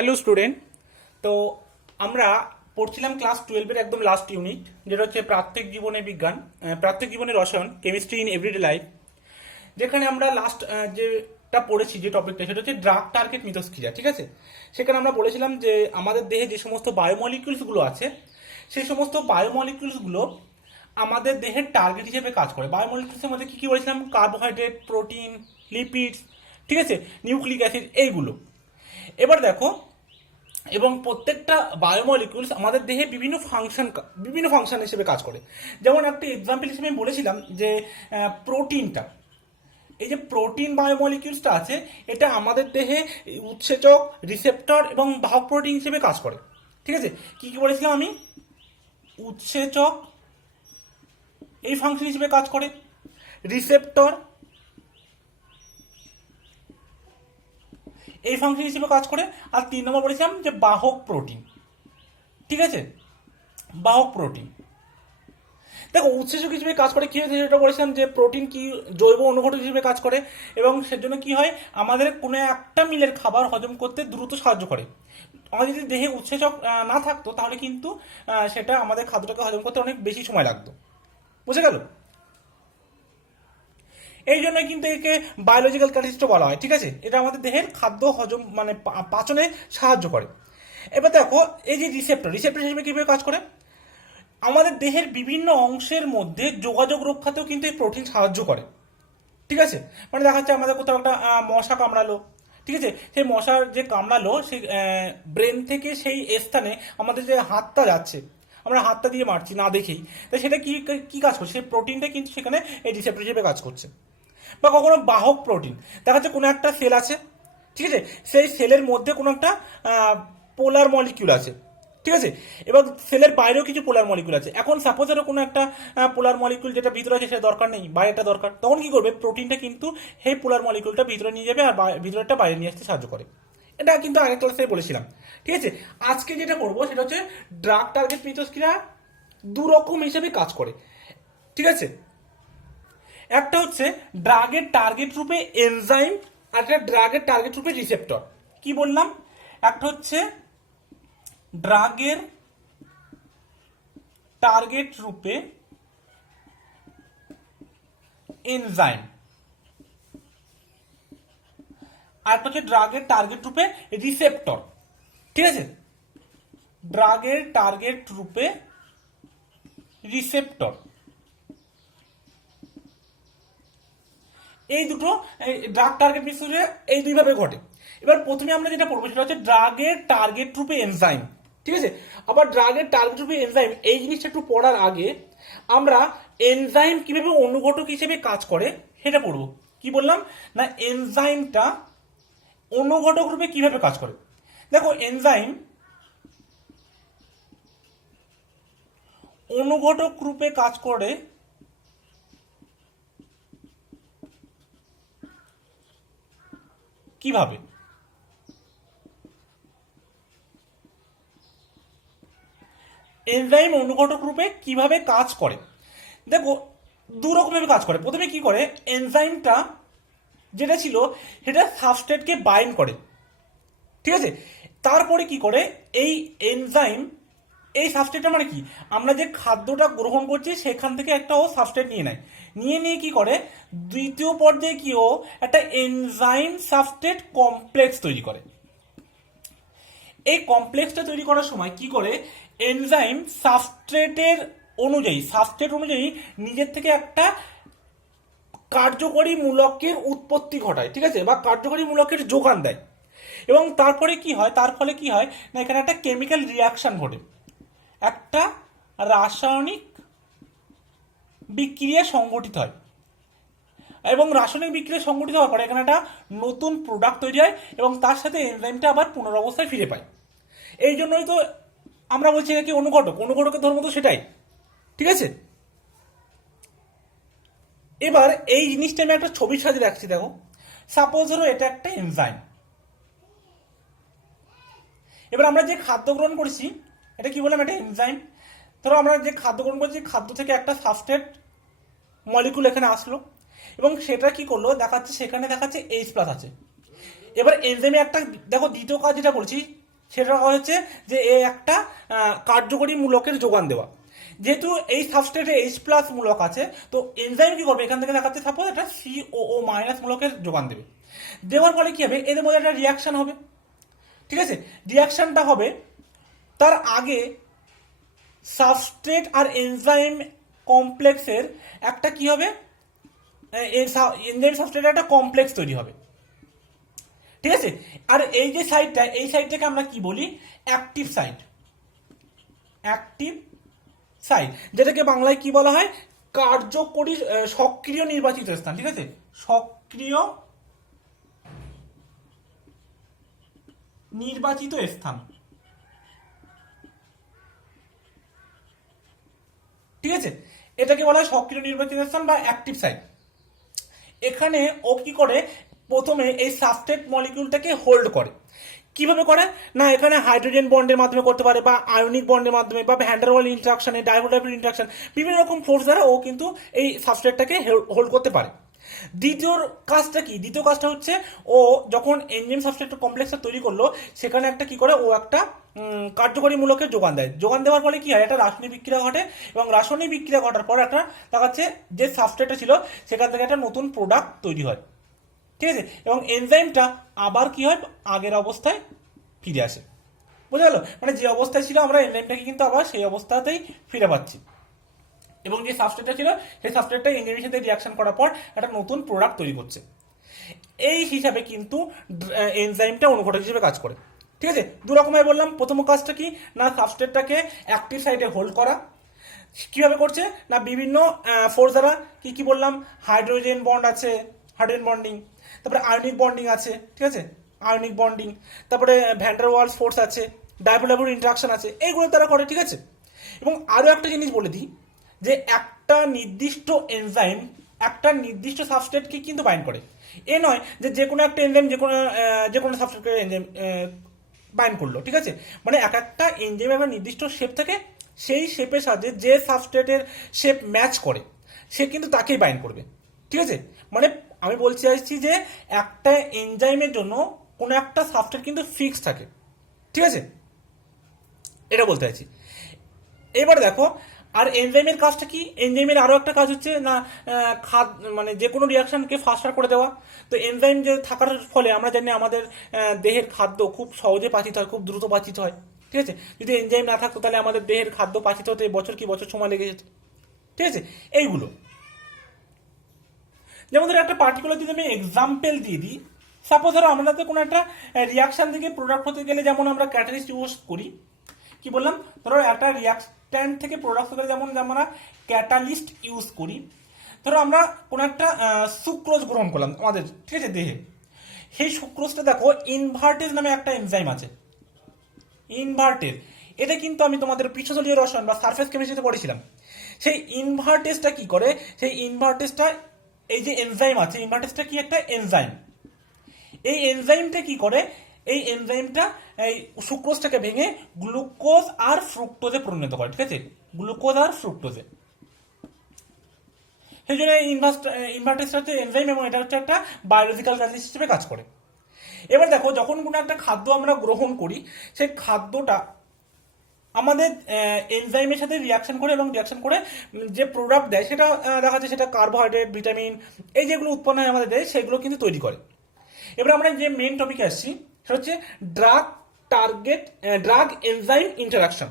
Hello student. তো আমরা পড়ছিলাম ক্লাস 12-এর একদম লাস্ট ইউনিট, যেটা হচ্ছে প্রাত্যহিক জীবনে বিজ্ঞান, প্রাত্যহিক জীবনের রসায়ন, কেমিস্ট্রি ইন এভরিডে লাইফ। যেখানে আমরা লাস্ট যেটা পড়েছি, যে টপিকটা, সেটা হচ্ছে ড্রাগ টার্গেট মিথস্ক্রিয়া। ঠিক আছে, সেখানে আমরা বলেছিলাম যে আমাদের দেহে যে সমস্ত বায়োমলিকিউলসগুলো আছে, সেই সমস্ত বায়োমলিকিউলসগুলো আমাদের দেহের টার্গেট হিসেবে কাজ করে। বায়োমলিকিউলসের মধ্যে কি কি বলেছিলাম? কার্বোহাইড্রেট, প্রোটিন, লিপিডস, ঠিক আছে, নিউক্লিক অ্যাসিড, এইগুলো। এবার দেখো, এবং প্রত্যেকটা বায়োমলিকিউলস আমাদের দেহে বিভিন্ন ফাংশন হিসেবে কাজ করে। যেমন একটা এক্সাম্পল হিসেবে আমি বলেছিলাম যে প্রোটিনটা, এই যে প্রোটিন বায়োমলিকিউলসটা আছে, এটা আমাদের দেহে উৎসেচক, রিসেপ্টর এবং বাহক প্রোটিন হিসেবে কাজ করে। ঠিক আছে, কি কি বলেছিলাম আমি? উৎসেচক এই ফাংশন হিসেবে কাজ করে, রিসেপ্টর এই ফাংশন হিসেবে কাজ করে, আর 3 নম্বর বলেছিলাম যে বাহক প্রোটিন। ঠিক আছে, বাহক প্রোটিন। দেখো, উৎসেচক হিসেবে কাজ করে কি হয়েছে সেটা বলেছিলাম যে প্রোটিন কি জৈব অনুঘটক হিসেবে কাজ করে, এবং সেজন্য কি হয়, আমাদের কোনো একটা মিলের খাবার হজম করতে দ্রুত সাহায্য করে। আমাদের যদি দেহে উৎসেচক না থাকতো, তাহলে কিন্তু সেটা আমাদের খাদ্যটাকে হজম করতে অনেক বেশি সময় লাগতো। বুঝে গেল? এই জন্য কিন্তু একে বায়োলজিক্যাল ক্যাটালিস্টও বলা হয়। ঠিক আছে, এটা আমাদের দেহের খাদ্য হজম মানে পাচনে সাহায্য করে। এবার দেখো, এই যে রিসেপ্টর হিসেবে কিভাবে কাজ করে, আমাদের দেহের বিভিন্ন অংশের মধ্যে যোগাযোগ রক্ষাতেও কিন্তু এই প্রোটিন সাহায্য করে। ঠিক আছে, মানে দেখা যাচ্ছে আমাদের কোথাও একটা মশা কামড়ালো, ঠিক আছে, সেই মশার যে কামড়ালো, সেই ব্রেন থেকে সেই স্থানে আমাদের যে হাতটা যাচ্ছে, আমরা হাতটা দিয়ে মারছি না দেখেই, তাই সেটা কি কি কাজ করছে? সেই প্রোটিনটা কিন্তু সেখানে এই রিসেপ্টর হিসেবে কাজ করছে। বা কখনো বাহক প্রোটিন, দেখা যাচ্ছে কোনো একটা সেল আছে, ঠিক আছে, সেই সেলের মধ্যে কোনো একটা পোলার মলিকিউল আছে। ঠিক আছে, এবার সেলের বাইরেও কিছু পোলার মলিকুল আছে। এখন সাপোজ আরো কোনো একটা পোলার মলিকুল যেটা ভিতরে আছে সেটা দরকার নেই, বাইরেটা দরকার, তখন কি করবে? প্রোটিনটা কিন্তু সেই পোলার মলিকুলটা ভিতরে নিয়ে যাবে আর ভিতরেরটা বাইরে নিয়ে আসতে সাহায্য করে। এটা কিন্তু আগের ক্লাসে বলেছিলাম। ঠিক আছে, আজকে যেটা করবো সেটা হচ্ছে ড্রাগ টার্গেট মিথস্ক্রিয়া দু রকম হিসেবে কাজ করে। ঠিক আছে, একটা হচ্ছে ড্রাগের টার্গেট রূপে এনজাইম, আর একটা ড্রাগের টার্গেট রূপে রিসেপ্টর। কি বললাম? একটা হচ্ছে ড্রাগের টার্গেট রূপে এনজাইম, আর একটা হচ্ছে ড্রাগের টার্গেট রূপে রিসেপ্টর। ঠিক আছে, ড্রাগের টার্গেট রূপে রিসেপ্টর, এই দুটো ড্রাগ টার্গেট মিথস্ক্রিয়া এই দুইভাবে ঘটে। এবার প্রথমে আমরা যেটা পড়বো সেটা হচ্ছে ড্রাগের টার্গেট রূপে এনজাইম। ঠিক আছে, আবার ড্রাগের টার্গেট রূপে এনজাইম এই জিনিসটা একটু পড়ার আগে আমরা এনজাইম কিভাবে অনুঘটক হিসেবে কাজ করে সেটা পড়বো। কি বললাম না, এনজাইমটা অনুঘটক রূপে কিভাবে কাজ করে। দেখো, এনজাইম অনুঘটক রূপে কাজ করে কিভাবে? এনজাইম অনুঘটক রূপে কিভাবে কাজ করে? দেখো, দু রকম ভাবে কাজ করে। প্রথমে কি করে, এনজাইমটা যেটা ছিল সেটা সাবস্ট্রেটকে বাইন্ড করে। ঠিক আছে, তারপরে কি করে, এই এনজাইম এই সাবস্ট্রেটটা মানে কি, আমরা যে খাদ্যটা গ্রহণ করছি সেখান থেকে একটা ও সাবস্ট্রেট নিয়ে কি করে, দ্বিতীয় পর্যায়ে কি ও একটা এনজাইম সাবস্ট্রেট কমপ্লেক্স তৈরি করে। এই কমপ্লেক্সটা তৈরি করার সময় কি করে, এনজাইম সাবস্ট্রেট অনুযায়ী নিজের থেকে একটা কার্যকরী মূলকের উৎপত্তি ঘটায়। ঠিক আছে, বা কার্যকরী মূলকের যোগান দেয়। এবং তারপরে কি হয়, তার ফলে কি হয় না, এখানে একটা কেমিক্যাল রিয়াকশন ঘটে, একটা রাসায়নিক বিক্রিয়া সংঘটিত হয়, এবং রাসায়নিক বিক্রিয়া সংঘটিত হওয়ার পরে এখানে একটা নতুন প্রোডাক্ট তৈরি হয়, এবং তার সাথে এনজাইমটা আবার পুনরবস্থায় ফিরে পায়। এই জন্যই তো আমরা বলছি নাকি অনুঘটকের ধর্ম তো সেটাই। ঠিক আছে, এবার এই জিনিসটা আমি একটা ছবির সাথে রাখছি। দেখো, সাপোজ ধরো এটা একটা এনজাইম। এবার আমরা যে খাদ্য গ্রহণ করছি, এটা কি বললাম, এটা এনজাইম। ধরো আমরা যে খাদ্য গ্রহণ করছি, খাদ্য থেকে একটা সাবস্ট্রেট মলিকুল এখানে আসলো, এবং সেটা কি করলো, দেখাচ্ছে সেখানে দেখাচ্ছে H+ আছে। এবার এনজাইমে একটা দেখো দ্বিতীয় কাজ যেটা বলছি, সেটা হচ্ছে যে এ একটা কার্যকরী মূলকের যোগান দেওয়া। যেহেতু এই সাবস্ট্রেটে H+ মূলক আছে, তো এনজাইম কি করবে, এখান থেকে দেখাচ্ছে সাপোজ একটা COO- মূলকের যোগান দেবে। দেওয়ার ফলে কি হবে, এদের মধ্যে একটা রিয়াকশন হবে। ঠিক আছে, রিয়াকশনটা হবে তার আগে সাবস্ট্রেট আর এনজাইম কমপ্লেক্সের একটা কি হবে, এনজাইম সাবস্ট্রেট একটা কমপ্লেক্স তৈরি হবে। ঠিক আছে, আর এই যে সাইডটা, এই সাইডটাকে আমরা কি বলি, অ্যাক্টিভ সাইট। অ্যাক্টিভ সাইট, যেটাকে বাংলায় কি বলা হয়, কার্যকরী সক্রিয় নির্বাচিত স্থান। ঠিক আছে, সক্রিয় নির্বাচিত স্থান। ঠিক আছে, এটাকে বলা হয় সক্রিয় নির্বাচিত স্থান বা অ্যাক্টিভ সাইট। এখানে ও কি করে, প্রথমে এই সাবস্ট্রেট মলিকিউলটাকে হোল্ড করে। কিভাবে করে না, এখানে হাইড্রোজেন বন্ডের মাধ্যমে করতে পারে, বা আয়নিক বন্ডের মাধ্যমে, বা ভ্যান্ডারওয়াল ইন্টারাকশনে, ডাইভোডাইভেল ইন্টারাকশন, বিভিন্ন রকম ফোর্স দ্বারা ও কিন্তু এই সাবস্ট্রেটটাকে হোল্ড করতে পারে। দ্বিতীয় কাজটা কি, দ্বিতীয় কাজটা হচ্ছে ও যখন এনজাইম সাবস্ট্রেট কমপ্লেক্সটা তৈরি করলো, সেখানে একটা কি করে, ও একটা কার্যকরী মূলকের যোগান দেয়। যোগান দেওয়ার ফলে কি হয়, একটা রাসায়নিক বিক্রিয়া ঘটে, এবং রাসায়নিক বিক্রিয়া ঘটার পর একটা দেখাচ্ছে যে সাবস্ট্রেটটা ছিল সেখান থেকে একটা নতুন প্রোডাক্ট তৈরি হয়। ঠিক আছে, এবং এনজাইমটা আবার কি হয়, আগের অবস্থায় ফিরে আসে। বুঝা গেল, মানে যে অবস্থায় ছিল আমরা এনজাইমটাকে কিন্তু আবার সেই অবস্থাতেই ফিরে পাচ্ছি, এবং যে সাবস্ট্রেটটা ছিল সেই সাবস্ট্রেটটা এনজাইমের সাথে রিয়াকশন করার পর একটা নতুন প্রোডাক্ট তৈরি করছে। এই হিসাবে কিন্তু এনজাইমটা অনুঘটক হিসেবে কাজ করে। ঠিক আছে, দু রকমের বললাম। প্রথম কাজটা কি না, সাবস্ট্রেটটাকে অ্যাক্টিভ সাইটে হোল্ড করা। কিভাবে করছে না, বিভিন্ন ফোর্স দ্বারা। কি কি বললাম, হাইড্রোজেন বন্ড আছে, হাইড্রোজেন বন্ডিং, তারপরে আয়নিক বন্ডিং আছে। ঠিক আছে, আয়নিক বন্ডিং, তারপরে ভ্যান্ডার ওয়ালস ফোর্স আছে, ডাইপোল ইন্টারাকশন আছে, এইগুলো তারা করে। ঠিক আছে, এবং আরো একটা জিনিস বলে দিই, যে একটা নির্দিষ্ট এনজাইম একটা নির্দিষ্ট সাবস্ট্রেটকে কিন্তু বাইন্ড করে। এ নয় যে যে কোনো একটা এনজাইম যে কোনো সাবস্ট্রেটকে এনজাইম বাইন্ড করলো। ঠিক আছে, মানে এক একটা এনজাইম একটা নির্দিষ্ট শেপ থাকে, সেই শেপের সাথে যে সাবস্ট্রেটের শেপ ম্যাচ করে সে কিন্তু তাকেই বাইন্ড করবে। ঠিক আছে, মানে আমি বলতে চাইছি যে একটা এনজাইমের জন্য কোনো একটা সাবস্ট্রেট কিন্তু ফিক্স থাকে। ঠিক আছে, এটা বলতে চাইছি। এবার দেখো, আর এনজাইমের কাজটা কি, এনজাইমের আরো একটা কাজ হচ্ছে না, মানে যে কোনো রিয়াকশনকে ফাস্টার করে দেওয়া। তো এনজাইম যে থাকার ফলে আমরা জানি আমাদের দেহের খাদ্য খুব সহজে পাচিত হয়, খুব দ্রুত পাচিত হয়। ঠিক আছে, যদি এনজাইম না থাকতো তাহলে আমাদের দেহের খাদ্য পাচিত হতে বছর কি বছর সময় লেগে যেত। ঠিক আছে, এইগুলো যেমন ধরো একটা পার্টিকুলার যদি আমি এক্সাম্পল দিয়ে দিই, সাপোজ ধরো আমরা তো কোনো একটা রিয়াকশন থেকে প্রোডাক্ট হতে গেলে যেমন আমরা ক্যাটালিস্ট ইউজ করি। কি বললাম, ধরো একটা রিয়াকট্যান্ট থেকে প্রোডাক্ট হতে গেলে যেমন আমরা ক্যাটালিস্ট ইউজ করি। ধরো আমরা কোনো একটা সুক্রোজ গ্রহণ করলাম আমাদের, ঠিক আছে, দেহে। সেই সুক্রোজটা দেখো, ইনভার্টেজ নামে একটা এনজাইম আছে, ইনভার্টেজ। এটা কিন্তু আমি তোমাদের পৃষ্ঠতলীয় রসায়ন বা সারফেস কেমিস্ট্রিতে পড়েছিলাম। সেই ইনভার্টেজটা কি করে, সেই ইনভার্টেজটা, এই যে এনজাইম আছে, ইনভার্টেজটা কি একটা এনজাইম। এই এনজাইমটা কি করে, এই এনজাইমটা এই সুক্রোজটাকে ভেঙে গ্লুকোজ আর ফ্রুক্টোজে পরিণত করে। ঠিক আছে, গ্লুকোজ আর ফ্রুক্টোজে। সেই জন্য ইনভার্টেজটা হচ্ছে এনজাইম, এবং এটা হচ্ছে একটা বায়োলজিক্যাল ক্যাটালিস্ট হিসেবে কাজ করে। এবার দেখো, যখন কোনো একটা খাদ্য আমরা গ্রহণ করি, সেই খাদ্যটা আমাদের এনজাইমের সাথে রিয়াকশন করে, এবং রিয়াকশন করে যে প্রোডাক্ট দেয় সেটা দেখা যাচ্ছে সেটা কার্বোহাইড্রেট, ভিটামিন, এই যেগুলো উৎপন্ন হয় আমাদের দেয়, সেগুলো কিন্তু তৈরি করে। এবার আমরা যে মেন টপিকে আসছি সেটা হচ্ছে ড্রাগ এনজাইম ইন্টারাকশন।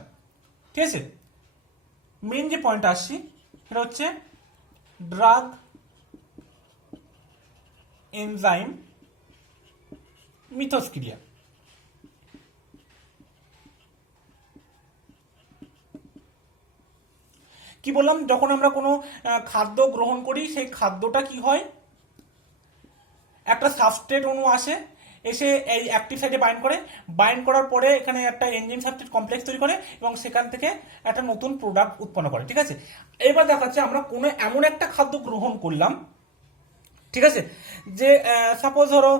ঠিক আছে, মেন যে পয়েন্টটা আসছি সেটা হচ্ছে ড্রাগ এনজাইম মিথস্ক্রিয়া। কি বললাম, যখন আমরা কোনো খাদ্য গ্রহণ করি, সেই খাদ্যটা কি হয়, একটা সাবস্ট্রেট অণু আসে, এসে এই অ্যাক্টিভ সাইটে বাইন্ড করার পরে এখানে একটা এনজাইম সাবস্ট্রেট কমপ্লেক্স তৈরি করে, এবং সেখান থেকে একটা নতুন প্রোডাক্ট উৎপন্ন করে। ঠিক আছে, এবার দেখাচ্ছে আমরা কোনো এমন একটা খাদ্য গ্রহণ করলাম, ঠিক আছে, যে সাপোজ ধরো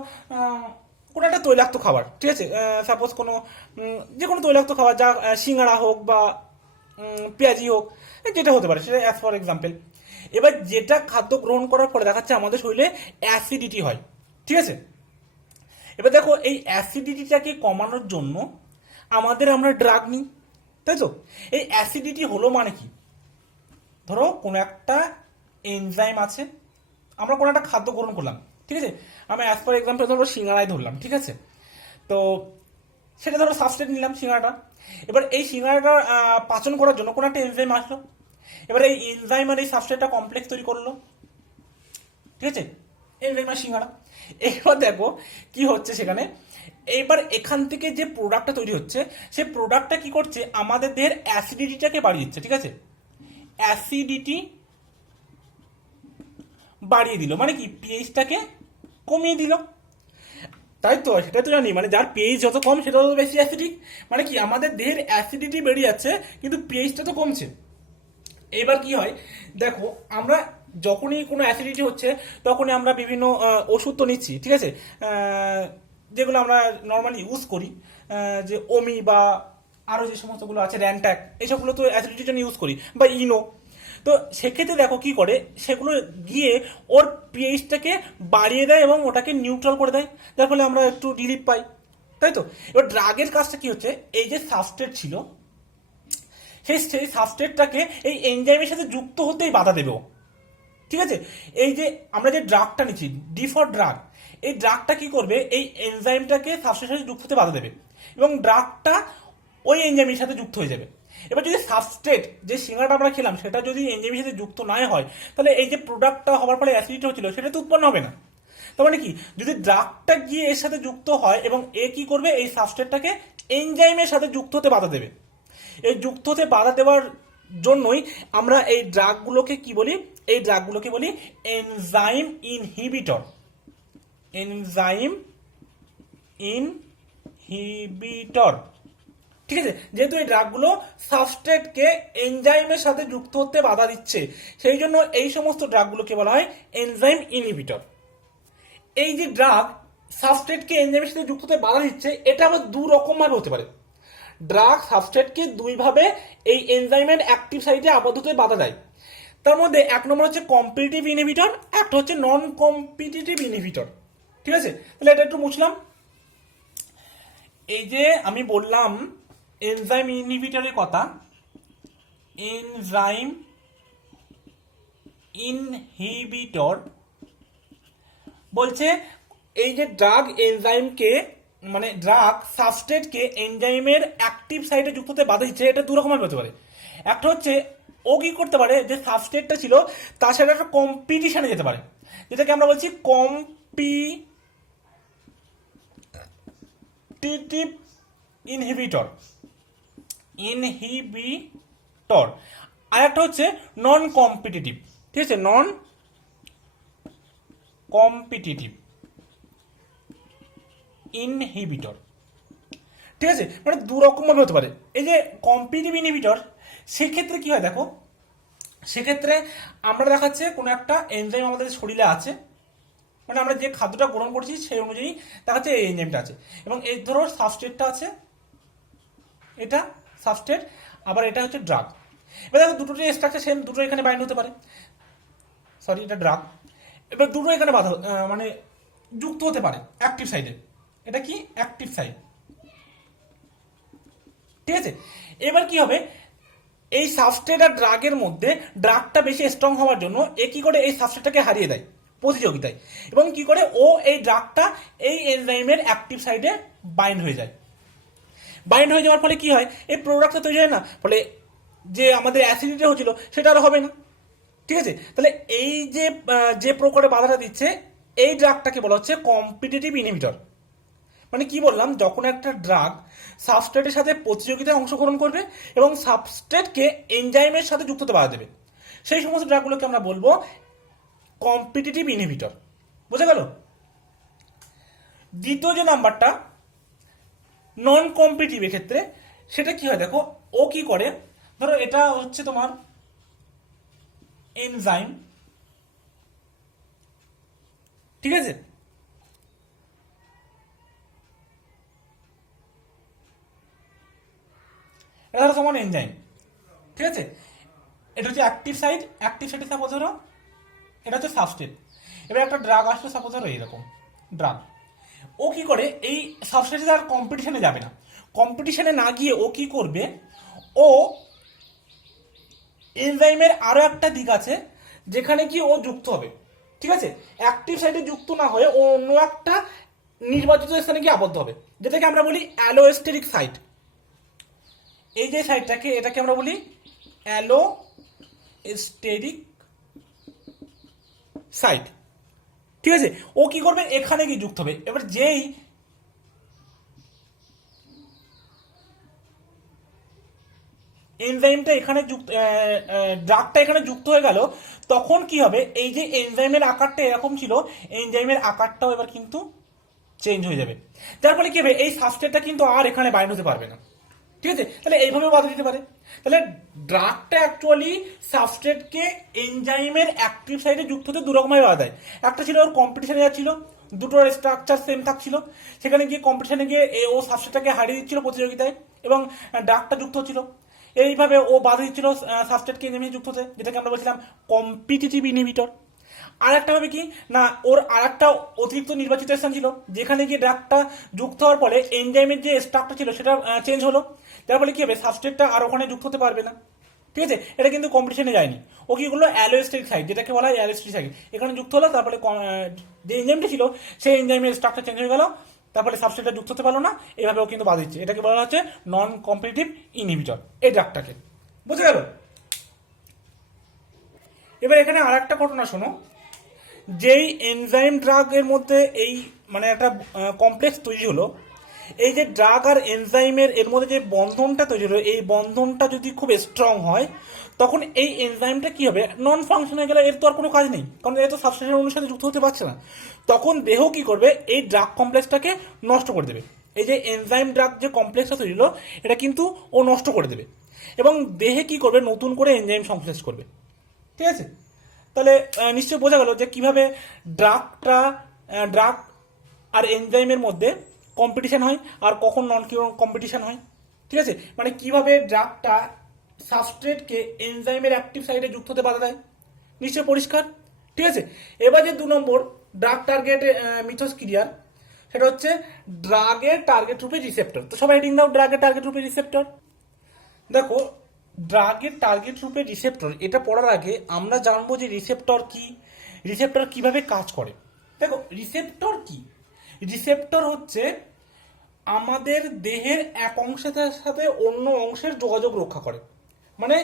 কোনো একটা তৈলাক্ত খাবার। ঠিক আছে, সাপোজ কোনো যে কোনো তৈলাক্ত খাবার, যা সিঙ্গাড়া হোক বা পেঁয়াজি হোক, যেটা হতে পারে, সেটা অ্যাজ ফর এক্সাম্পল। এবার যেটা খাদ্য গ্রহণ করার পরে দেখাচ্ছে আমাদের শরীরে অ্যাসিডিটি হয়। ঠিক আছে, এবার দেখো, এই অ্যাসিডিটিটাকে কমানোর জন্য আমরা ড্রাগ নিই, তাই তো? এই অ্যাসিডিটি হলো মানে কি, ধরো কোনো একটা এনজাইম আছে, আমরা কোনো একটা খাদ্য গ্রহণ করলাম, ঠিক আছে? আমি অ্যাজ পার এক্সাম্পল ধরো সিঙ্গাড়াই ধরলাম, ঠিক আছে? তো সেটা ধরো সাবস্ট্রেট নিলাম সিঙ্গাড়াটা। এবার এই সিঙ্গাড়াটা পাচন করার জন্য কোনো একটা এনজাইম আসলো, এবার এই এনজাইম আর এই সাবস্ট্রেটটা কমপ্লেক্স তৈরি করলো, ঠিক আছে? এনজাইম আর সিঙ্গাড়া। এবার দেখো কি হচ্ছে সেখানে, এবার এখান থেকে যে প্রোডাক্টটা তৈরি হচ্ছে সেই প্রোডাক্টটা কি করছে, আমাদের দেহের অ্যাসিডিটিটাকে বাড়িয়ে দিচ্ছে, ঠিক আছে? অ্যাসিডিটি বাড়িয়ে দিল মানে কি, পিএইচটাকে কমিয়ে দিল, তাই তো? সেটা তো জানি, মানে যার পিএইচ যত কম সেটা তত বেশি অ্যাসিডিক, মানে কি আমাদের দেহের অ্যাসিডিটি বেড়ে যাচ্ছে কিন্তু পিএইচটা তো কমছে। এবার কি হয় দেখো, আমরা যখনই কোনো অ্যাসিডিটি হচ্ছে তখনই আমরা বিভিন্ন ওষুধ তো নিচ্ছি, ঠিক আছে? যেগুলো আমরা নর্মালি ইউজ করি, যে ওমি বা আরও যে সমস্তগুলো আছে, র্যানট্যাক, এইসবগুলো তো অ্যাসিডিটির জন্য ইউজ করি, বা ইনো। তো সেক্ষেত্রে দেখো কি করে, সেগুলো গিয়ে ওর পিএইচটাকে বাড়িয়ে দেয় এবং ওটাকে নিউট্রাল করে দেয়, যার ফলে আমরা একটু রিলিফ পাই, তাই তো? এবার ড্রাগের কাজটা কি হচ্ছে, এই যে সাবস্ট্রেট ছিল সেই সাবস্ট্রেটটাকে এই এনজাইমের সাথে যুক্ত হতেই বাধা দেবে ও, ঠিক আছে? এই যে আমরা যে ড্রাগটা নিচ্ছি, ডি ফর ড্রাগ, এই ড্রাগটা কি করবে, এই এনজাইমটাকে সাবস্ট্রেটের সাথে যুক্ত হতে বাধা দেবে এবং ড্রাগটা ওই এনজাইমের সাথে যুক্ত হয়ে যাবে। এবার যদি সাবস্ট্রেট যে সিঙ্গাড়াটা আমরা খেলাম সেটা যদি এনজাইমের সাথে যুক্ত না হয়, তাহলে এই যে প্রোডাক্টটা হওয়ার ফলে অ্যাসিডিটি হচ্ছিল সেটা তো উৎপন্ন হবে না। তার মানে কি, যদি ড্রাগটা গিয়ে এর সাথে যুক্ত হয় এবং এ কি করবে, এই সাবস্ট্রেটটাকে এনজাইমের সাথে যুক্ত হতে বাধা দেবে। এই যুক্ত হতে বাধা দেওয়ার জন্যই আমরা এই ড্রাগগুলোকে কি বলি, এই ড্রাগগুলোকে বলি এনজাইম ইনহিবিটর। এনজাইম ইনহিবিটর, ঠিক আছে? যেহেতু এই ড্রাগগুলো সাবস্ট্রেটকে এনজাইমের সাথে যুক্ত হতে বাধা দিচ্ছে, সেই জন্য এই সমস্ত ড্রাগগুলোকে বলা হয় এনজাইম ইনহিবিটর। এই যে ড্রাগ সাবস্ট্রেটকে এনজাইমের সাথে যুক্ত হতে বাধা দিচ্ছে, এটা আবার দু রকম ভাবে হতে পারে। ড্রাগ সাবস্ট্রেটকে দুইভাবে এই এনজাইমের অ্যাক্টিভ সাইটে আবদ্ধ হতে বাধা দেয়। তার মধ্যে এক নম্বর হচ্ছে কম্পিটিটিভ ইনহিবিটর, একটা হচ্ছে নন কম্পিটিটিভ ইনহিবিটর, ঠিক আছে? তাহলে এটা একটু মুছলাম। এই যে আমি বললাম এনজাইম ইনহিবিটরের কথা, এনজাইম ইনহিবিটর বলছে এই যে ড্রাগ এনজাইমকে, মানে ড্রাগ সাবস্ট্রেটকে এনজাইমের অ্যাক্টিভ সাইটে যুক্ত হতে বাধা দিচ্ছে, এটা দু রকমের হতে পারে। একটা হচ্ছে ও কি করতে পারে, যে সাবস্ট্রেটটা ছিল তার সাথে একটা কম্পিটিশনে যেতে পারে, যেটাকে আমরা বলছি কম্পিটিটিভ ইনহিবিটর। ইনহিবিটর। আর একটা হচ্ছে নন কম্পিটিটিভ, ঠিক আছে? নন কম্পিটিটিভ ইনহিবিটর, ঠিক আছে? মানে দু রকম ভাবে হতে পারে। এই যে কম্পিটিটিভ ইনহিবিটর, সেক্ষেত্রে কি হয় দেখো, সেক্ষেত্রে আমরা দেখাচ্ছে কোনো একটা এনজাইম আমাদের শরীরে আছে, মানে আমরা যে খাদ্যটা গ্রহণ করছি সেই অনুযায়ী দেখাচ্ছে এই এনজাইমটা আছে, এবং এই ধরো সাবস্ট্রেটটা আছে, এটা সাবস্ট্রেট, আবার এটা হচ্ছে ড্রাগ। এবার দেখো দুটো যে স্ট্রাকচার সেম, দুটো এখানে বাইন্ড হতে পারে, সরি এটা ড্রাগ। এবার দুটো এখানে বাধা মানে যুক্ত হতে পারে অ্যাক্টিভ সাইডে, এটা কি অ্যাক্টিভ সাইড, ঠিক আছে? এবার কি হবে, এই সাবস্ট্রেট আর ড্রাগের মধ্যে ড্রাগটা বেশি স্ট্রং হওয়ার জন্য এ কি করে, এই সাবস্ট্রেটটাকে হারিয়ে দেয় প্রতিযোগিতায়, এবং কি করে ও এই ড্রাগটা এই এনজাইমের অ্যাক্টিভ সাইডে বাইন্ড হয়ে যায়। বাইন্ড হয়ে যাওয়ার ফলে কি হয়, এই প্রোডাক্টটা তৈরি হয় না, ফলে যে আমাদের অ্যাসিডিটি হচ্ছিল সেটা আর হবে না, ঠিক আছে? তাহলে এই যে যে প্রকারে বাধাটা দিচ্ছে এই ড্রাগটাকে বলা হচ্ছে কম্পিটিটিভ ইনহিবিটর। মানে কি বললাম, যখন একটা ড্রাগ সাবস্ট্রেটের সাথে প্রতিযোগিতায় অংশগ্রহণ করবে এবং সাবস্ট্রেটকে এনজাইমের সাথে যুক্ত হতে বাধা দেবে, সেই সমস্ত ড্রাগগুলোকে আমরা বলবো কম্পিটিটিভ ইনহিবিটর। বোঝা গেল? দ্বিতীয় যে নাম্বারটা নন কম্পিটিটিভ ক্ষেত্রে, সেটা কি হয় দেখো, ও কি করে, ধরো এটা হচ্ছে তোমার এনজাইম, ঠিক আছে? এটা ধরো তোমার এনজাইম, ঠিক আছে? এটা হচ্ছে অ্যাক্টিভ সাইট, অ্যাক্টিভ সাইটে সাপোজ ধরো এটা হচ্ছে সাবস্ট্রেট। এবার একটা ড্রাগ আসলো সাপোজ ধরো এইরকম ড্রাগ, ও কি করে, এই সাবস্ট্রেটে আর কম্পিটিশনে যাবে না, কম্পিটিশনে না গিয়ে ও কি করবে, ও এনজাইমের আরো একটা দিক আছে যেখানে কি ও যুক্ত হবে, ঠিক আছে। অ্যাক্টিভ সাইটে যুক্ত না হয়ে ও অন্য একটা নির্বাচিত স্থানে গিয়ে আবদ্ধ হবে, যেটাকে আমরা বলি অ্যালোস্টেরিক সাইট। এই যে সাইটটাকে, এটাকে আমরা বলি অ্যালোস্টেরিক সাইট, ঠিক আছে। ও কি করবে, এখানে গিয়ে যুক্ত হবে। এবার যেই এনজাইমটা এখানে যুক্ত, ড্রাগটা এখানে যুক্ত হয়ে গেল, তখন কি হবে, এই যে এনজাইমের আকারটা এরকম ছিল, এনজাইমের আকারটাও এবার কিন্তু চেঞ্জ হয়ে যাবে। যার ফলে কি হবে, এই সাবস্ট্রেটটা কিন্তু আর এখানে বাইন্ড হতে পারবে না, ঠিক আছে। তাহলে এইভাবেও বাধা দিতে পারে। তাহলে ড্রাগটা অ্যাকচুয়ালি সাবস্ট্রেটকে এনজাইমের অ্যাক্টিভ সাইডে যুক্ত হতে দুরকমভাবে বাধা দেয়। একটা ছিল ওর কম্পিটিশনে যাচ্ছিল, দুটোর স্ট্রাকচার সেম থাকছিল, সেখানে গিয়ে কম্পিটিশনে গিয়ে ও সাবস্ট্রেটটাকে হারিয়ে দিচ্ছিল প্রতিযোগিতায়, এবং ড্রাগটা যুক্ত হচ্ছিল। এইভাবে ও বাধা দিচ্ছিল সাবস্ট্রেটকে এনজাইমে যুক্ত হতে, যেটাকে আমরা বলছিলাম কম্পিটিটিভ ইনহিবিটর। আর একটা ভাবে কি না, ওর আর একটা অতিরিক্ত নির্বাচিত স্থান ছিল, যেখানে গিয়ে ড্রাগটা যুক্ত হওয়ার পরে এনজাইমের যে স্ট্রাকচার ছিল সেটা চেঞ্জ হলো, যার ফলে কি হবে, সাবস্ট্রেটটা আর ওখানে যুক্ত হতে পারবে না, ঠিক আছে। এটা কিন্তু কম্পিটিশনে যায়নি, ও কি করলো, অ্যালোস্টেরিক সাইট, যেটাকে বলা হয় অ্যালোস্টেরিক সাইট, এখানে যুক্ত হলো। তারপরে যে এনজাইমটা ছিল সেই এনজাইমের স্ট্রাকচার চেঞ্জ হয়ে গেল, তারপরে সাবস্ট্রেটটা যুক্ত হতে পারলো না, এইভাবে ও কিন্তু বাধা দিচ্ছে। এটাকে বলা হচ্ছে নন কম্পিটিটিভ ইনহিবিটর, এই ড্রাগটাকে। বুঝে গেল? এবার এখানে আর একটা ঘটনা শোনো, যেই এনজাইম ড্রাগ এর মধ্যে এই মানে একটা কমপ্লেক্স তৈরি হলো, এই যে ড্রাগ আর এনজাইমের এর মধ্যে যে বন্ধনটা তৈরি হলো, এই বন্ধনটা যদি খুব স্ট্রং হয়, তখন এই এনজাইমটা কি হবে, নন ফাংশন হয়ে গেলে, এর তো আর কোনো কাজ নেই, কারণ এর তো সাবস্ট্রেটের অনুসারে যুক্ত হতে পারছে না। তখন দেহ কি করবে, এই ড্রাগ কমপ্লেক্সটাকে নষ্ট করে দেবে। এই যে এনজাইম ড্রাগ যে কমপ্লেক্সটা তৈরি হলো, এটা কিন্তু ও নষ্ট করে দেবে, এবং দেহে কি করবে, নতুন করে এনজাইম সংশ্লেষ করবে, ঠিক আছে। তাহলে নিশ্চয়ই বোঝা গেল যে কিভাবে ড্রাগ আর এনজাইমের মধ্যে কম্পিটিশন হয়, আর কখন নন কম্পিটিশন হয়, ঠিক আছে। মানে কিভাবে ড্রাগটা সাবস্ট্রেটকে এনজাইমের অ্যাক্টিভ সাইডে যুক্ত হতে বাধা দেয়, নিশ্চয়ই পরিষ্কার, ঠিক আছে। এবার যে 2 নম্বর ড্রাগ টার্গেট মিথস্ক্রিয়ার, সেটা হচ্ছে ড্রাগের টার্গেট রূপে রিসেপ্টর। তো সবাই হেডিং দাও, ড্রাগের টার্গেট রূপে রিসেপ্টর। দেখো, ড্রাগের টার্গেট রূপে রিসেপ্টর, এটা পড়ার আগে আমরা জানবো যে রিসেপ্টর কি, রিসেপ্টর কিভাবে কাজ করে। দেখো, রিসেপ্টর কি, রিসেপ্টর হচ্ছে আমাদের দেহের এক অংশের সাথে অন্য অংশের যোগাযোগ রক্ষা করে। মানে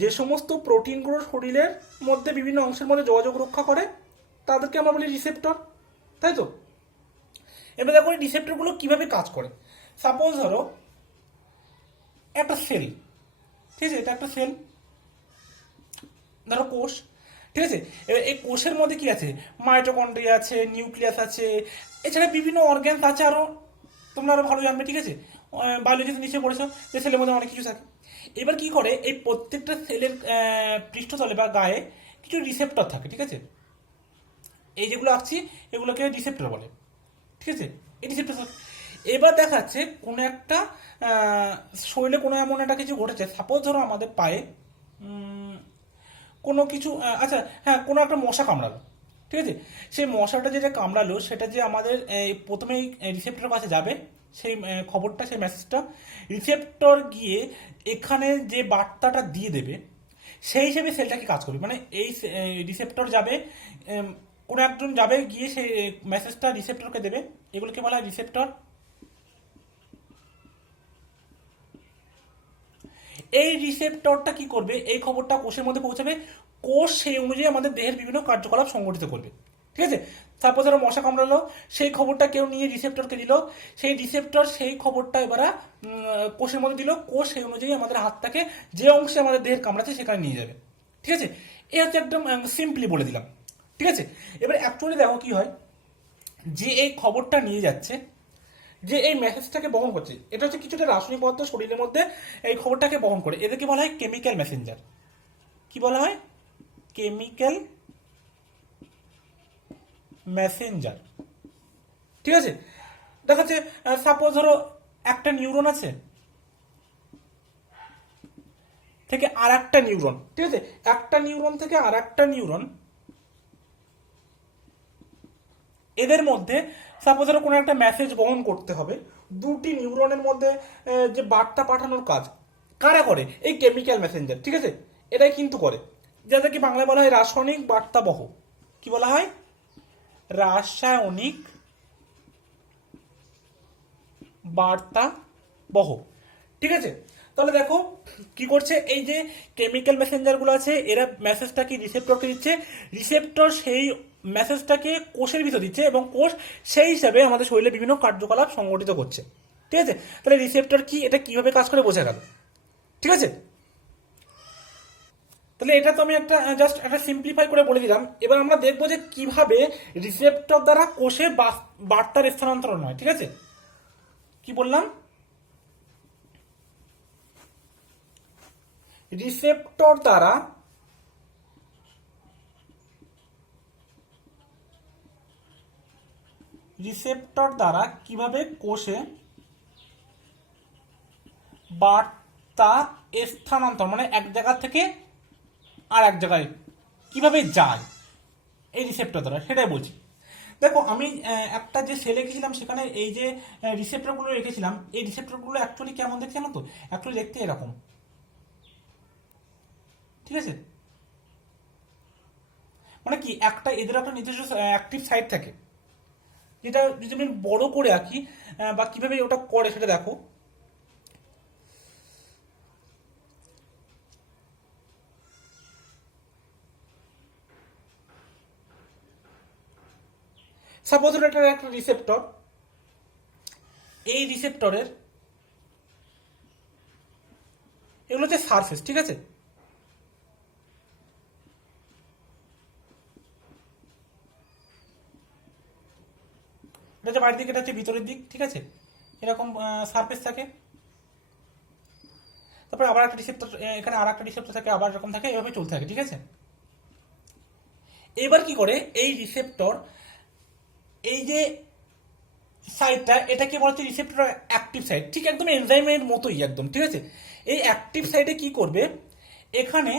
যে সমস্ত প্রোটিনগুলো শরীরের মধ্যে বিভিন্ন অংশের মধ্যে যোগাযোগ রক্ষা করে, তাদেরকে আমরা বলি রিসেপ্টর, তাই তো। এবার দেখো রিসেপ্টরগুলো কিভাবে কাজ করে। সাপোজ ধরো একটা সেল, ঠিক আছে, এটা একটা সেল, ধরো কোষ, ঠিক আছে। এবার এই কোষের মধ্যে কি আছে, মাইটোকন্ড্রিয়া আছে, নিউক্লিয়াস আছে, এছাড়া বিভিন্ন অর্গ্যানস আছে, আরো তোমরা আরো ভালো জানবে, ঠিক আছে। বায়োলজিতে নিশ্চয়ই পড়েছো যে সেলের মধ্যে অনেক কিছু থাকে। এবার কি করে, এই প্রত্যেকটা সেলের পৃষ্ঠতলে বা গায়ে কিছু রিসেপ্টর থাকে, ঠিক আছে। এই যেগুলো আঁকছি এগুলোকে রিসেপ্টর বলে, ঠিক আছে, এই রিসেপ্টর। এবার দেখা যাচ্ছে কোনো একটা শরীরে কোনো এমন একটা কিছু ঘটেছে, সাপোজ ধরো আমাদের পায়ে কোনো কিছু, আচ্ছা হ্যাঁ, কোনো একটা মশা কামড়ালো, ঠিক আছে। সেই মশাটা যেটা কামড়ালো, সেটা যে আমাদের প্রথমেই রিসেপ্টরের কাছে যাবে, সেই খবরটা, সেই মেসেজটা রিসেপ্টর গিয়ে এখানে যে বার্তাটা দিয়ে দেবে, সেই হিসেবে সেলটাকে কাজ করবে। মানে এই রিসেপ্টর যাবে, কোনো একজন যাবে গিয়ে সেই মেসেজটা রিসেপ্টরকে দেবে, এগুলোকে বলা হয় রিসেপ্টর। এই রিসেপ্টরটা কি করবে, এই খবরটা কোষের মধ্যে পৌঁছাবে, কোষ সেই অনুযায়ী আমাদের দেহের বিভিন্ন কার্যকলাপ সংগঠিত করবে, ঠিক আছে। তারপর ধরো মশা কামড়ালো, সেই খবরটা কেউ নিয়ে রিসেপ্টরকে দিল, সেই রিসেপ্টর সেই খবরটা এবার কোষের মধ্যে দিল, কোষ সেই অনুযায়ী আমাদের হাতটাকে যে অংশে আমাদের দেহের কামড়াচ্ছে সেখানে নিয়ে যাবে, ঠিক আছে। এই হচ্ছে একদম সিম্পলি বলে দিলাম, ঠিক আছে। এবার অ্যাকচুয়ালি দেখো কি হয়, যে এই খবরটা নিয়ে যাচ্ছে, যে এই মেসেজটাকে বহন করছে, এটা হচ্ছে কিছুটা রাসায়নিক পদার্থ শরীরের মধ্যে এই খবরটাকে বহন করে, এদেরকে বলা হয় কেমিক্যাল মেসেঞ্জার। কি বলা হয়, কেমিক্যাল মেসেঞ্জার, ঠিক আছে। দেখাচ্ছে সাপোজ ধরো একটা নিউরন আছে থেকে আর একটা নিউরন, ঠিক আছে, একটা নিউরন থেকে আর একটা নিউরন, এদের মধ্যে সাপোজ ধরো কোনো একটা মেসেজ বহন করতে হবে, দুটি নিউরনের মধ্যে যে বার্তা পাঠানোর কাজ কারা করে? এই কেমিক্যাল মেসেঞ্জার, ঠিক আছে, এটাই কিন্তু করে, যাদেরকে বাংলায় বলা হয় রাসায়নিক বার্তাবহ। কি বলা হয়? রাসায়নিক বার্তাবহ, ঠিক আছে। তাহলে দেখো কি করছে, এই যে কেমিক্যাল মেসেঞ্জার গুলো আছে, এরা মেসেজটাকে রিসেপ্টরকে দিচ্ছে, রিসেপ্টর সেই মেসেজটাকে কোষের ভিতর দিচ্ছে, এবং কোষ সেই হিসাবে আমাদের শরীরে বিভিন্ন কার্যকলাপ সংগঠিত করছে, ঠিক আছে। তাহলে রিসেপ্টর কি, এটা কিভাবে কাজ করে বোঝা গেল, ঠিক আছে। তাহলে এটা তো আমি একটা জাস্ট একটা সিম্পলিফাই করে বলে দিলাম। এবার আমরা দেখবো যে কিভাবে রিসেপ্টর দ্বারা কোষে বার্তার স্থানান্তরণ হয়, ঠিক আছে। কি বললাম? রিসেপ্টর দ্বারা কিভাবে কোষে বার্তা স্থানান্তর, মানে এক জায়গা থেকে আর এক জায়গায় কিভাবে যায় এই রিসেপ্টর দ্বারা, সেটাই বলছি। দেখো আমি একটা যে সেল রেখেছিলাম, সেখানে এই যে রিসেপ্টরগুলো রেখেছিলাম, এই রিসেপ্টরগুলো অ্যাকচুয়ালি কেমন দেখতে জানো তো? অ্যাকচুয়ালি দেখতে এরকম, ঠিক আছে। মানে কি, একটা এদের একটা নিজস্ব অ্যাক্টিভ সাইট থাকে, যেটা যদি আমি বড় করে আঁকি বা কিভাবে ওটা করে সেটা দেখো। সাপোজ এটা একটা রিসেপ্টর, এই রিসেপ্টরের এগুলো হচ্ছে সারফেস, ঠিক আছে। এটা হচ্ছে বাইরের দিক, এটা হচ্ছে ভিতরের দিক, ঠিক আছে। এরকম সারফেস থাকে। তারপরে আবার একটা রিসেপ্টর, এখানে আর একটা রিসেপ্টর থাকে, আবার এরকম থাকে, এভাবে চলতে থাকে, ঠিক আছে। এবার কি করে এই রিসেপ্টর, এই যে সাইটটা, এটাকে বলা হচ্ছে রিসেপ্টর অ্যাক্টিভ সাইট, ঠিক একদম এনজাইমের মতোই একদম, ঠিক আছে। এই অ্যাক্টিভ সাইটে কি করবে, এখানে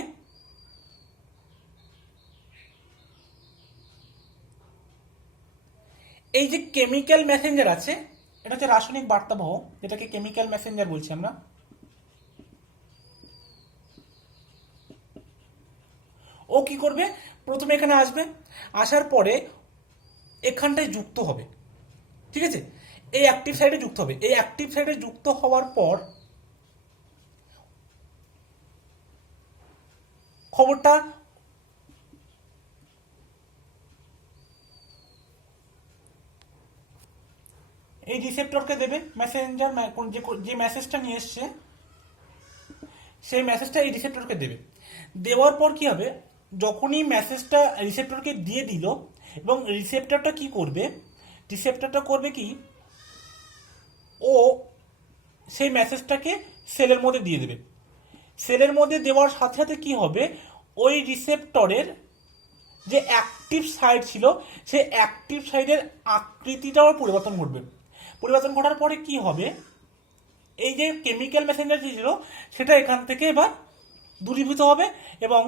এই যে কেমিক্যাল মেসেঞ্জার আছে, এটা হচ্ছে রাসায়নিক বার্তাবহ, যেটাকে কেমিক্যাল মেসেঞ্জার বলছি আমরা। ও কি করবে, প্রথমে এখানে আসবে, আসার পরে এখানটায় যুক্ত হবে, ঠিক আছে। এই অ্যাক্টিভ সাইডে যুক্ত হবে, এই অ্যাক্টিভ সাইডে যুক্ত হওয়ার পর খবরটা এই রিসেপ্টরকে দেবে। মেসেঞ্জার যে মেসেজটা নিয়ে এসছে, সেই মেসেজটা এই রিসেপ্টরকে দেবে। দেওয়ার পর কি হবে, যখনই মেসেজটা রিসেপ্টরকে দিয়ে দিল, এবং রিসেপ্টরটা কি করবে, রিসেপ্টরটা করবে কি, ও সেই মেসেজটাকে সেলের মধ্যে দিয়ে দেবে। সেলের মধ্যে দেওয়ার সাথে সাথে কি হবে, ওই রিসেপ্টরের যে অ্যাক্টিভ সাইট ছিল, সেই অ্যাক্টিভ সাইটের আকৃতিটাও পরিবর্তন ঘটবে। পরিবর্তন ঘটার পরে কি হবে, এই যে কেমিক্যাল মেসেঞ্জার ছিল, সেটা এখান থেকে এবার দূরীভূত হবে, এবং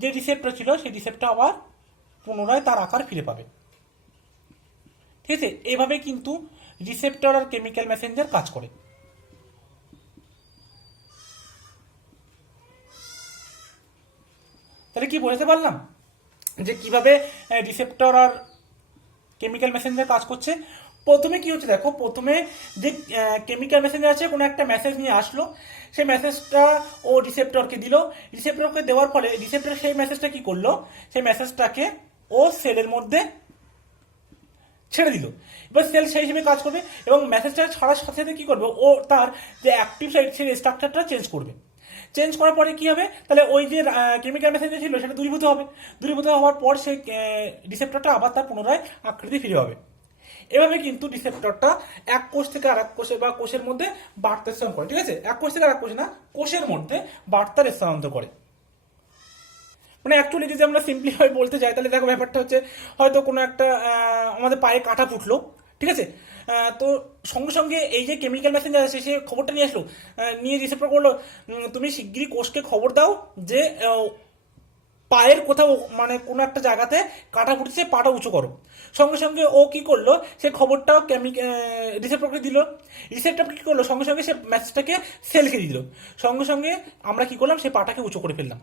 যে রিসেপ্টর ছিল, সেই রিসেপ্টর আবার পুনরায় তার আকার ফিরে পাবে, ঠিক আছে। এইভাবে কিন্তু রিসেপ্টর আর কেমিক্যাল মেসেঞ্জার কাজ করে। তাহলে কি বোঝাতে পারলাম যে কিভাবে রিসেপ্টর আর কেমিক্যাল মেসেঞ্জার কাজ করছে। প্রথমে কি হচ্ছে দেখো, প্রথমে যে কেমিক্যাল মেসেঞ্জার আছে, কোনো একটা মেসেজ নিয়ে আসলো, সেই মেসেজটা ও রিসেপ্টরকে দিল। রিসেপ্টরকে দেওয়ার ফলে রিসেপ্টর সেই মেসেজটা কি করলো, সেই মেসেজটাকে ও সেলের মধ্যে ছেড়ে দিল। এবার সেল সেই হিসেবে কাজ করবে, এবং মেসেজটা ছাড়ার সাথে সাথে কি করবে, ও তার যে অ্যাক্টিভ সাইট, সেই স্ট্রাকচারটা চেঞ্জ করবে। চেঞ্জ করার পরে কি হবে, তাহলে ওই যে কেমিক্যাল মেসেঞ্জার ছিল, সেটা দূরীভূত হবে। দূরীভূত হওয়ার পর সেই রিসেপ্টরটা আবার তার পুনরায় আকৃতি ফিরে হবে। এভাবে কিন্তু রিসেপ্টরটা এক কোষ থেকে আর এক কোষে বা কোষের মধ্যে বার্তা স্থানান্তর করে, ঠিক আছে। এক কোষ থেকে আর এক কোষে না, কোষের মধ্যে বার্তার স্থানান্তর করে। মানে অ্যাকচুয়ালি যদি আমরা সিম্পলিফাই বলতে যাই, তাহলে দেখো ব্যাপারটা হচ্ছে, হয়তো কোনো একটা আমাদের পায়ে কাঁটা ফুটলো, ঠিক আছে। তো সঙ্গে সঙ্গে এই যে কেমিক্যাল মেসেঞ্জার আছে, সে খবরটা নিয়ে আসলো, নিয়ে রিসেপ্টর করলো, তুমি শিগগিরই কোষকে খবর দাও যে পায়ের কোথাও মানে কোনো একটা জায়গাতে কাটা ফুটেছে, পাটা উঁচু করো। সঙ্গে সঙ্গে ও কি করলো, সে খবরটাও রিসেপ্টরকে দিল। রিসেপ্টর কি করলো, সঙ্গে সঙ্গে সে মেসেজটাকে সেলকে দিল। সঙ্গে সঙ্গে আমরা কি করলাম, সে পাটাকে উঁচু করে ফেললাম।